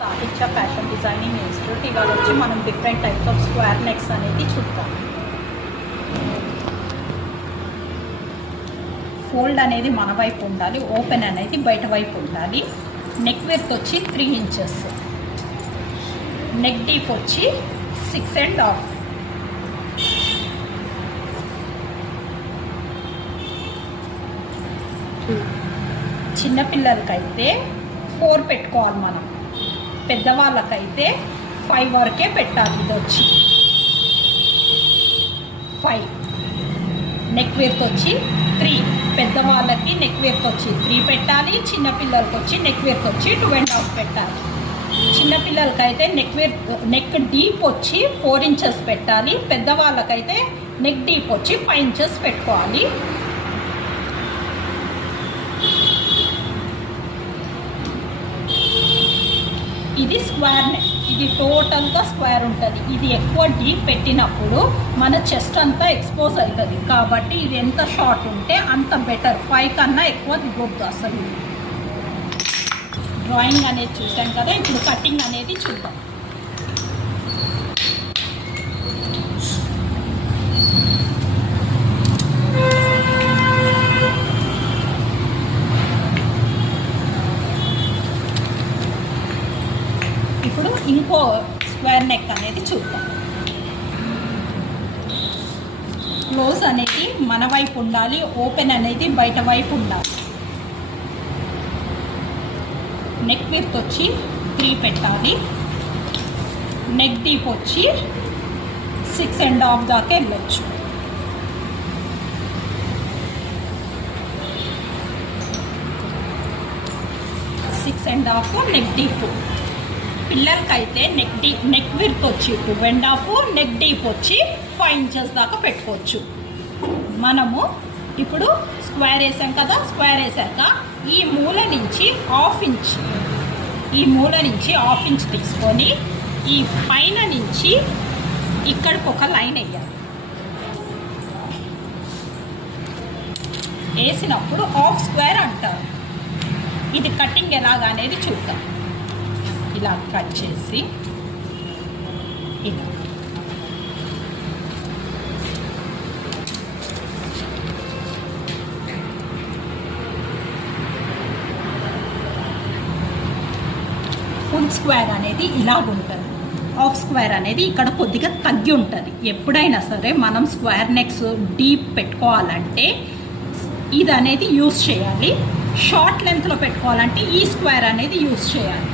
సాహిత్య fashion designing institute. ఇవాళ వచ్చి మనం different types of square necks అనేది చూద్దాం. ఫోల్డ్ అనేది మన వైపు ఉండాలి, ఓపెన్ అనేది బయట వైపు ఉండాలి. నెక్ విడ్త్ వచ్చి 3 ఇంచెస్, నెక్ డీప్ వచ్చి 6.5. చిన్నపిల్లలకైతే 4 పెట్టుకోవాలి, మనం పెద్దవాళ్ళకైతే 5 వరకే పెట్టాలి. ఇది వచ్చి 5. నెక్ విడ్త్ వచ్చి 3. పెద్దవాళ్ళకి నెక్ విడ్త్ వచ్చి 3 పెట్టాలి, చిన్నపిల్లలకి వచ్చి నెక్ విడ్త్ వచ్చి 2.5 పెట్టాలి. చిన్నపిల్లలకైతే నెక్ డీప్ వచ్చి 4 ఇంచెస్ పెట్టాలి, పెద్దవాళ్ళకైతే నెక్ డీప్ వచ్చి 5 ఇంచెస్ పెట్టుకోవాలి. ఇది స్క్వేర్ నెక్, ఇది టోటల్గా స్క్వేర్ ఉంటుంది. ఇది ఎక్కువ డీప్ పెట్టినప్పుడు మన చెస్ట్ అంతా ఎక్స్పోజ్ అవుతుంది, కాబట్టి ఇది ఎంత షార్ట్ ఉంటే అంత బెటర్. 5 కన్నా ఎక్కువ దిగొద్దు అసలు. డ్రాయింగ్ అనేది చూసాం కదా, ఇప్పుడు కటింగ్ అనేది చూద్దాం. ఇప్పుడు ఇంకో స్క్వేర్ నెక్ అనేది చూద్దాం. క్లోజ్ అనేది మన వైపు ఉండాలి, ఓపెన్ అనేది బయట వైపు ఉండాలి. నెక్ విడ్త్ వచ్చి 3 పెట్టాలి, నెక్ డీప్ వచ్చి 6.5 దాకా వెళ్ళొచ్చు. Neck deep. పిల్లలకైతే నెక్ విడ్త్ వచ్చి 2.5, నెక్ డీప్ వచ్చి 5 ఇంచెస్ దాకా పెట్టుకోవచ్చు. మనము ఇప్పుడు స్క్వేర్ వేసాం కదా, స్క్వేర్ వేసాక ఈ మూల నుంచి హాఫ్ ఇంచ్ తీసుకొని ఈ పైన నుంచి ఇక్కడికి ఒక లైన్ వేయాలి. వేసినప్పుడు హాఫ్ స్క్వేర్ అంటారు. ఇది కటింగ్ ఎలాగా అనేది చూద్దాం. ఇలా కట్ చేసి ఇలా ఫుల్ స్క్వేర్ అనేది ఇలా ఉంటుంది, హాఫ్ స్క్వేర్ అనేది ఇక్కడ కొద్దిగా తగ్గి ఉంటుంది. ఎప్పుడైనా సరే మనం స్క్వేర్ నెక్స్ డీప్ పెట్టుకోవాలంటే ఇది అనేది యూస్ చేయాలి. షార్ట్ లెంత్లో పెట్టుకోవాలంటే ఈ స్క్వేర్ అనేది యూస్ చేయాలి.